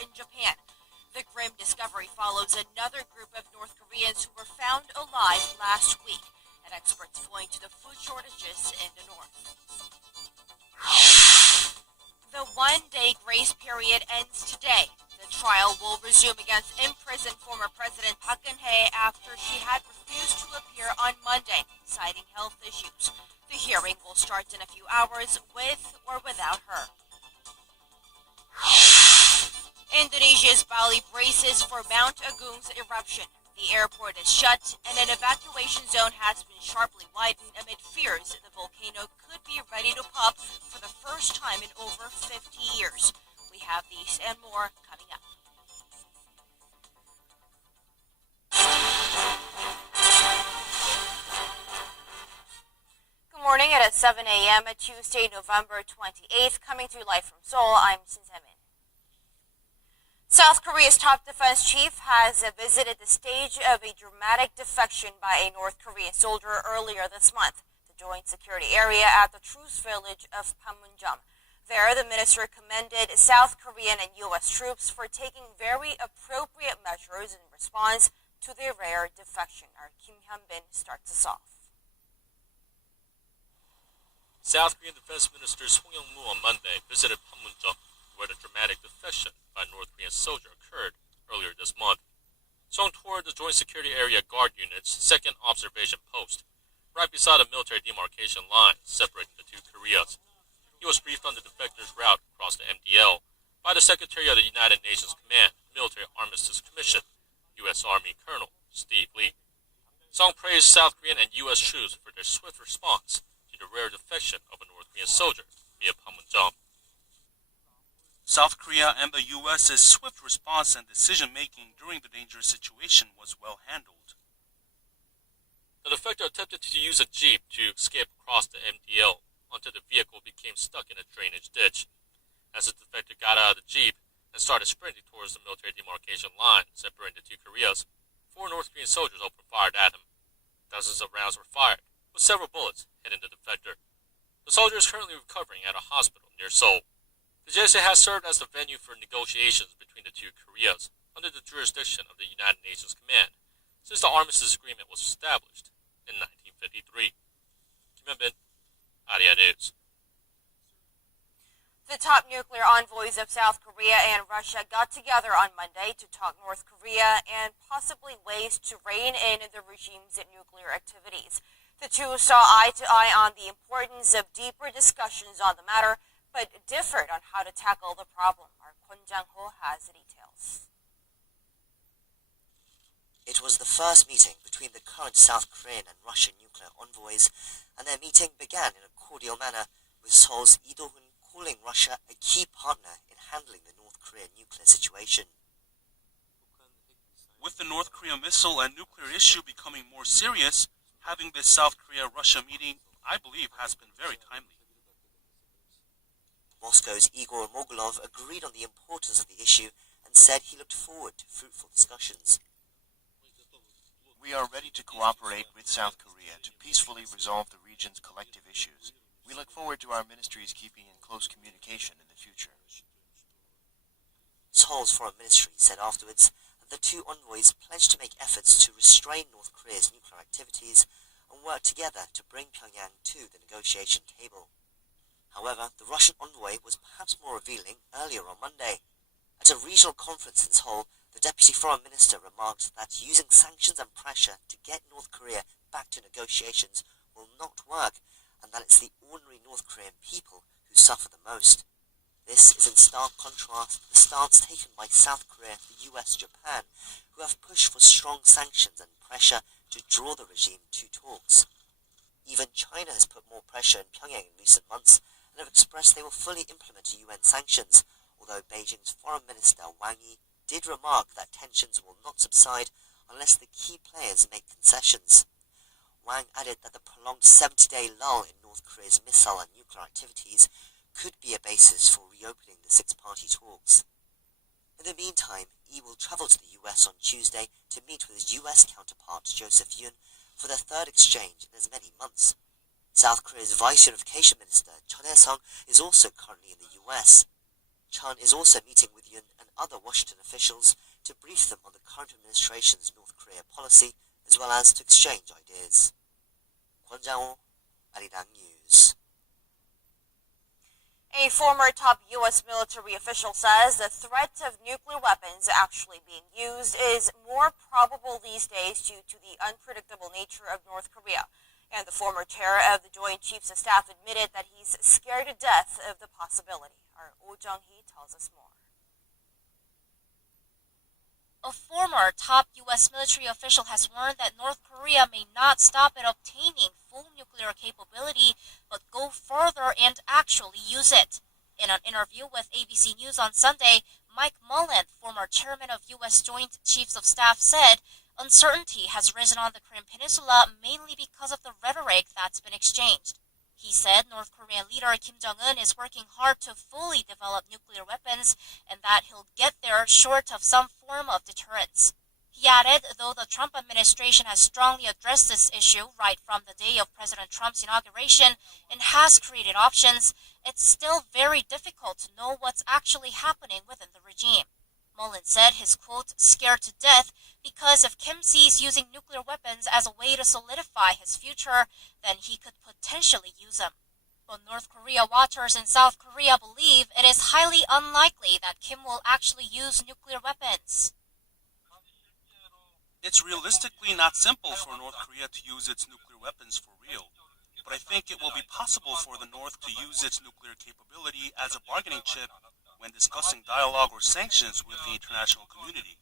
in Japan. The grim discovery follows another group of North Koreans who were found alive last week, and experts point to the food shortages in the north. The one-day grace period ends today. The trial will resume against imprisoned former President Park Geun-hye after she had refused to appear on Monday, citing health issues. The hearing will start in a few hours with or without her. Indonesia's Bali braces for Mount Agung's eruption. The airport is shut and an evacuation zone has been sharply widened amid fears the volcano could be ready to pop for the first time in over 50 years. We have these and more coming up. Good morning. It is 7 a.m. Tuesday, November 28th. Coming to you live from Seoul, I'm Shin Se-min. South Korea's top defense chief has visited the stage of a dramatic defection by a North Korean soldier earlier this month, the joint security area at the truce village of Panmunjom. There, the minister commended South Korean and U.S. troops for taking very appropriate measures in response to the rare defection. Our Kim Hyun-bin starts us off. South Korean Defense Minister 송영무 on Monday visited Panmunjom, where the dramatic defection by a North Korean soldier occurred earlier this month. Song toured the Joint Security Area Guard Unit's second observation post, right beside a military demarcation line separating the two Koreas. He was briefed on the defectors' route across the MDL by the Secretary of the United Nations Command Military Armistice Commission, U.S. Army Colonel Steve Lee. Song praised South Korean and U.S. troops for their swift response to the rare defection of a North Korean soldier via Panmunjom. South Korea and the U.S.'s swift response and decision-making during the dangerous situation was well handled. The defector attempted to use a jeep to escape across the MDL until the vehicle became stuck in a drainage ditch. As the defector got out of the jeep and started sprinting towards the military demarcation line separating the two Koreas, 4 North Korean soldiers opened fire at him. Dozens of rounds were fired, with several bullets hitting the defector. The soldier is currently recovering at a hospital near Seoul. The JSA has served as the venue for negotiations between the two Koreas under the jurisdiction of the United Nations Command since the Armistice Agreement was established in 1953. Kim Hyun-bin, Aria News. The top nuclear envoys of South Korea and Russia got together on Monday to talk North Korea and possibly ways to rein in the regime's nuclear activities. The two saw eye to eye on the importance of deeper discussions on the matter, but differed on how to tackle the problem. Our Kwon Jang-ho has the details. It was the first meeting between the current South Korean and Russian nuclear envoys, and their meeting began in a cordial manner, with Seoul's Lee Do-hun calling Russia a key partner in handling the North Korean nuclear situation. With the North Korea missile and nuclear issue becoming more serious, having this South Korea-Russia meeting, I believe, has been very timely. Moscow's Igor Mogulov agreed on the importance of the issue and said he looked forward to fruitful discussions. We are ready to cooperate with South Korea to peacefully resolve the region's collective issues. We look forward to our ministries keeping in close communication in the future. Seoul's foreign ministry said afterwards that the two envoys pledged to make efforts to restrain North Korea's nuclear activities and work together to bring Pyongyang to the negotiation table. However, the Russian envoy was perhaps more revealing earlier on Monday. At a regional conference in Seoul, the Deputy Foreign Minister remarked that using sanctions and pressure to get North Korea back to negotiations will not work, and that it's the ordinary North Korean people who suffer the most. This is in stark contrast to the stance taken by South Korea, the US, Japan, who have pushed for strong sanctions and pressure to draw the regime to talks. Even China has put more pressure on Pyongyang in recent months and have expressed they will fully implement UN sanctions, although Beijing's Foreign Minister Wang Yi did remark that tensions will not subside unless the key players make concessions. Wang added that the prolonged 70-day lull in North Korea's missile and nuclear activities could be a basis for reopening the six-party talks. In the meantime, Yi will travel to the US on Tuesday to meet with his US counterpart Joseph Yun for their third exchange in as many months. South Korea's Vice Unification Minister Chun Hae-sung is also currently in the US. Chun is also meeting with Yun and other Washington Washington officials to brief them on the current administration's North Korea policy, as well as to exchange ideas. Kwon Jang-ho, Arirang News. A former top U.S. military official says the threat of nuclear weapons actually being used is more probable these days due to the unpredictable nature of North Korea. And the former chair of the Joint Chiefs of Staff admitted that he's scared to death of the possibility. Our Oh Jung-hee tells us more. A former top U.S. military official has warned that North Korea may not stop at obtaining full nuclear capability, but go further and actually use it. In an interview with ABC News on Sunday, Mike Mullen, former chairman of U.S. Joint Chiefs of Staff, said uncertainty has risen on the Korean Peninsula mainly because of the rhetoric that's been exchanged. He said North Korean leader Kim Jong-un is working hard to fully develop nuclear weapons and that he'll get there short of some form of deterrence. He added, though the Trump administration has strongly addressed this issue right from the day of President Trump's inauguration and has created options, it's still very difficult to know what's actually happening within the regime. Mullen said his, quote, scared to death because if Kim sees using nuclear weapons as a way to solidify his future, then he could potentially use them. But North Korea watchers in South Korea believe it is highly unlikely that Kim will actually use nuclear weapons. It's realistically not simple for North Korea to use its nuclear weapons for real, but I think it will be possible for the North to use its nuclear capability as a bargaining chip when discussing dialogue or sanctions with the international community.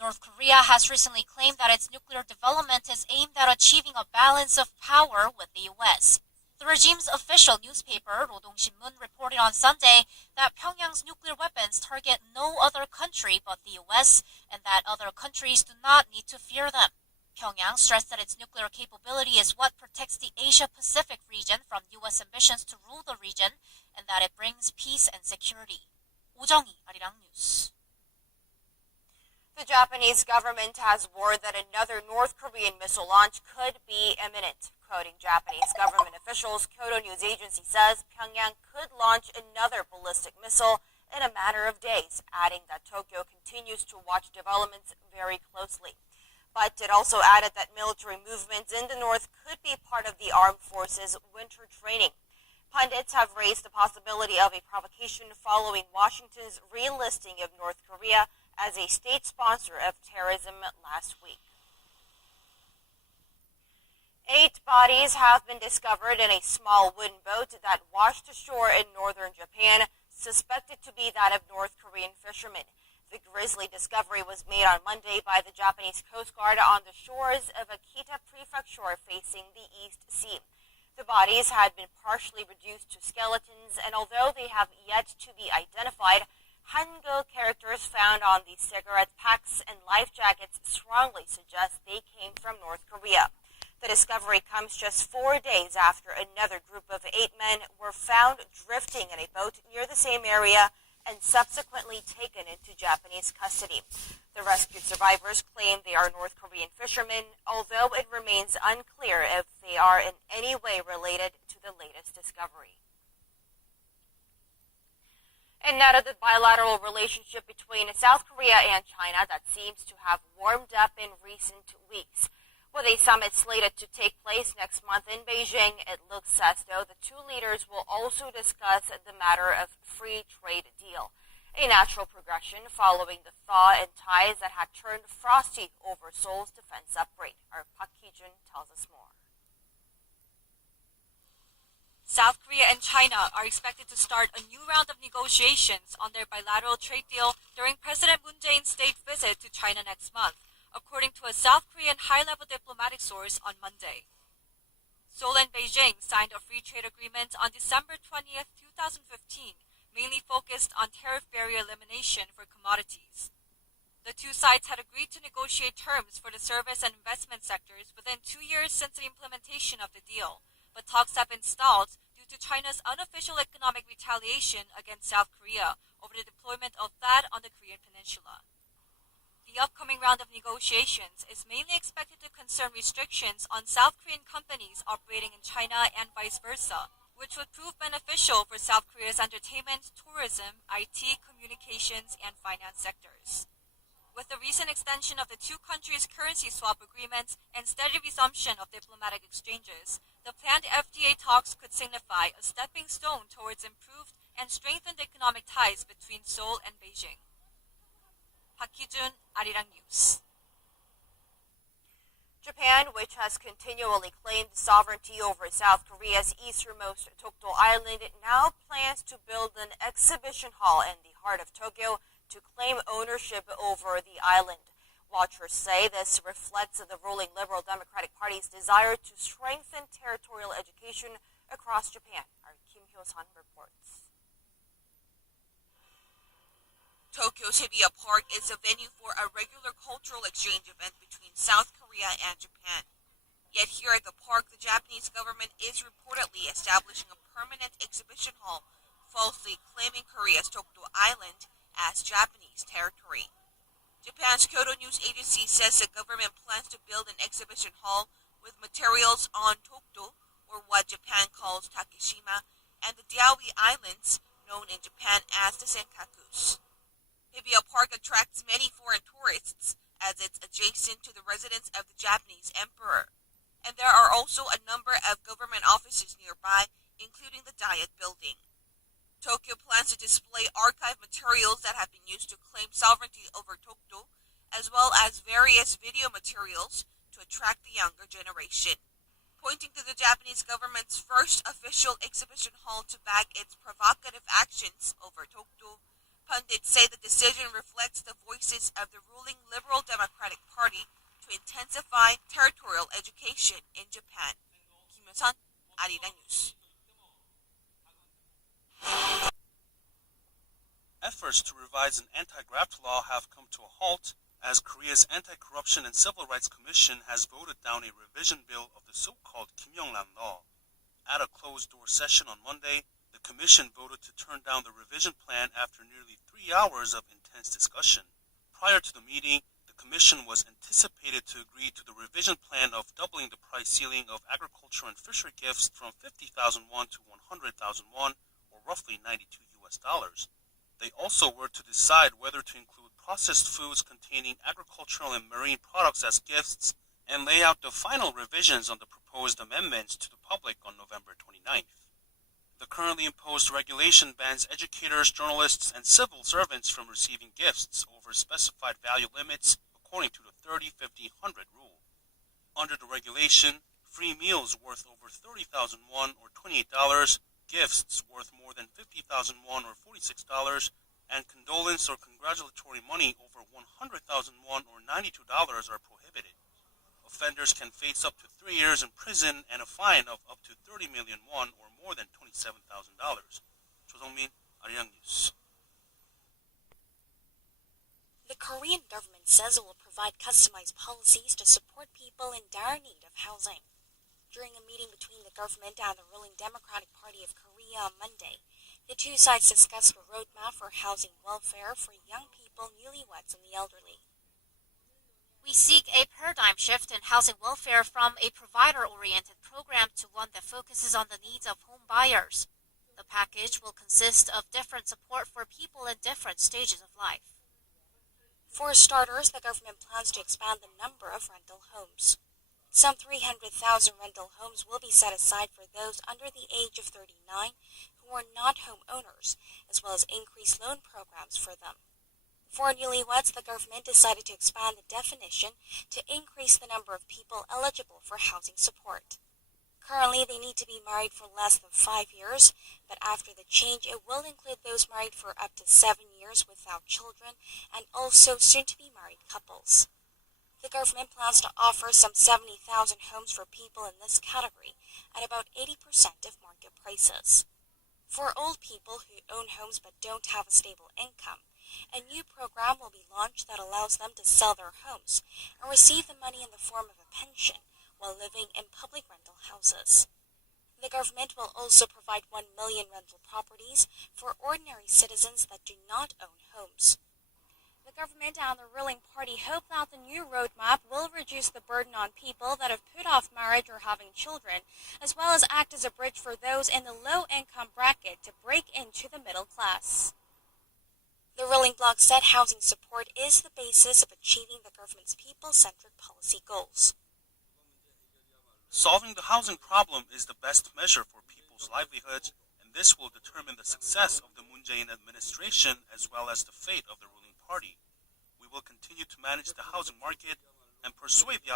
North Korea has recently claimed that its nuclear development is aimed at achieving a balance of power with the U.S. The regime's official newspaper, Rodong-Sinmun, reported on Sunday that Pyongyang's nuclear weapons target no other country but the U.S. and that other countries do not need to fear them. Pyongyang stressed that its nuclear capability is what protects the Asia-Pacific region from U.S. ambitions to rule the region and that it brings peace and security. 오정희, Arirang News. The Japanese government has warned that another North Korean missile launch could be imminent. Quoting Japanese government officials, Kyodo News Agency says Pyongyang could launch another ballistic missile in a matter of days, adding that Tokyo continues to watch developments very closely. But it also added that military movements in the north could be part of the armed forces' winter training. Pundits have raised the possibility of a provocation following Washington's relisting of North Korea as a state sponsor of terrorism last week. 8 bodies have been discovered in a small wooden boat that washed ashore in northern Japan, suspected to be that of North Korean fishermen. The grisly discovery was made on Monday by the Japanese Coast Guard on the shores of Akita Prefecture facing the East Sea. The bodies had been partially reduced to skeletons, and although they have yet to be identified, Hangul characters found on the cigarette packs and life jackets strongly suggest they came from North Korea. The discovery comes just 4 days after another group of 8 men were found drifting in a boat near the same area and subsequently taken into Japanese custody. The rescued survivors claim they are North Korean fishermen, although it remains unclear if they are in any way related to the latest discovery. And now to the bilateral relationship between South Korea and China that seems to have warmed up in recent weeks. With a summit slated to take place next month in Beijing, it looks as though the two leaders will also discuss the matter of free trade deal, a natural progression following the thaw in ties that had turned frosty over Seoul's defense upgrade. Our Park Ki-jun tells us more. South Korea and China are expected to start a new round of negotiations on their bilateral trade deal during President Moon Jae-in's state visit to China next month, according to a South Korean high-level diplomatic source on Monday. Seoul and Beijing signed a free trade agreement on December 20th, 2015, mainly focused on tariff barrier elimination for commodities. The two sides had agreed to negotiate terms for the service and investment sectors within 2 years since the implementation of the deal, but talks have been stalled due to China's unofficial economic retaliation against South Korea over the deployment of THAAD on the Korean peninsula. The upcoming round of negotiations is mainly expected to concern restrictions on South Korean companies operating in China and vice versa, which would prove beneficial for South Korea's entertainment, tourism, IT, communications, and finance sectors. With the recent extension of the two countries' currency swap agreements and steady resumption of diplomatic exchanges, the planned FTA talks could signify a stepping stone towards improved and strengthened economic ties between Seoul and Beijing. Park Hee-jun, Arirang News. Japan, which has continually claimed sovereignty over South Korea's easternmost Dokdo Island, now plans to build an exhibition hall in the heart of Tokyo to claim ownership over the island. Watchers say this reflects the ruling Liberal Democratic Party's desire to strengthen territorial education across Japan. Our Kim Hyo-sun reports. Tokyo's Hibiya Park is a venue for a regular cultural exchange event between South Korea and Japan. Yet here at the park, the Japanese government is reportedly establishing a permanent exhibition hall, falsely claiming Korea's Dokdo Island as Japanese territory. Japan's Kyodo News Agency says the government plans to build an exhibition hall with materials on Dokdo, or what Japan calls Takeshima, and the Diaoyu Islands, known in Japan as the Senkakus. Hibiya Park attracts many foreign tourists as it's adjacent to the residence of the Japanese emperor. And there are also a number of government offices nearby, including the Diet building. Tokyo plans to display archive materials that have been used to claim sovereignty over Dokdo, as well as various video materials to attract the younger generation. Pointing to the Japanese government's first official exhibition hall to back its provocative actions over Dokdo, pundits say the decision reflects the voices of the ruling Liberal Democratic Party to intensify territorial education in Japan. Kim Hyo-sun, Arirang News. Efforts to revise an anti-graft law have come to a halt as Korea's Anti-Corruption and Civil Rights Commission has voted down a revision bill of the so-called Kim Yong-lam law. At a closed-door session on Monday, the commission voted to turn down the revision plan after nearly 3 hours of intense discussion. Prior to the meeting, the commission was anticipated to agree to the revision plan of doubling the price ceiling of agriculture and fishery gifts from 50,000 won to 100,000 won, or roughly $92. They also were to decide whether to include processed foods containing agricultural and marine products as gifts and lay out the final revisions on the proposed amendments to the public on November 29th. The currently imposed regulation bans educators, journalists, and civil servants from receiving gifts over specified value limits according to the 30, 50, 100 rule. Under the regulation, free meals worth over 30,000 won or $28, gifts worth more than 50,000 won or $46, and condolence or congratulatory money over 100,000 won or $92 are prohibited. Offenders can face up to 3 years in prison and a fine of up to 30 million won or more than $27,000. 조성민, Arirang News. The Korean government says it will provide customized policies to support people in dire need of housing. During a meeting between the government and the ruling Democratic Party of Korea on Monday, the two sides discussed a roadmap for housing welfare for young people, newlyweds, and the elderly. We seek a paradigm shift in housing welfare from a provider-oriented program to one that focuses on the needs of home buyers. The package will consist of different support for people in different stages of life. For starters, the government plans to expand the number of rental homes. Some 300,000 rental homes will be set aside for those under the age of 39 who are not homeowners, as well as increased loan programs for them. For newlyweds, the government decided to expand the definition to increase the number of people eligible for housing support. Currently, they need to be married for less than 5 years, but after the change, it will include those married for up to 7 years without children and also soon-to-be-married couples. The government plans to offer some 70,000 homes for people in this category at about 80% of market prices. For old people who own homes but don't have a stable income, a new program will be launched that allows them to sell their homes and receive the money in the form of a pension while living in public rental houses. The government will also provide 1 million rental properties for ordinary citizens that do not own homes. The The government and the ruling party hope that the new roadmap will reduce the burden on people that have put off marriage or having children, as well as act as a bridge for those in the low-income bracket to break into the middle class. The ruling bloc said housing support is the basis of achieving the government's people-centric policy goals. Solving the housing problem is the best measure for people's livelihoods, and this will determine the success of the Moon Jae-in administration as well as the fate of the ruling party. We will continue to manage the housing market and persuade the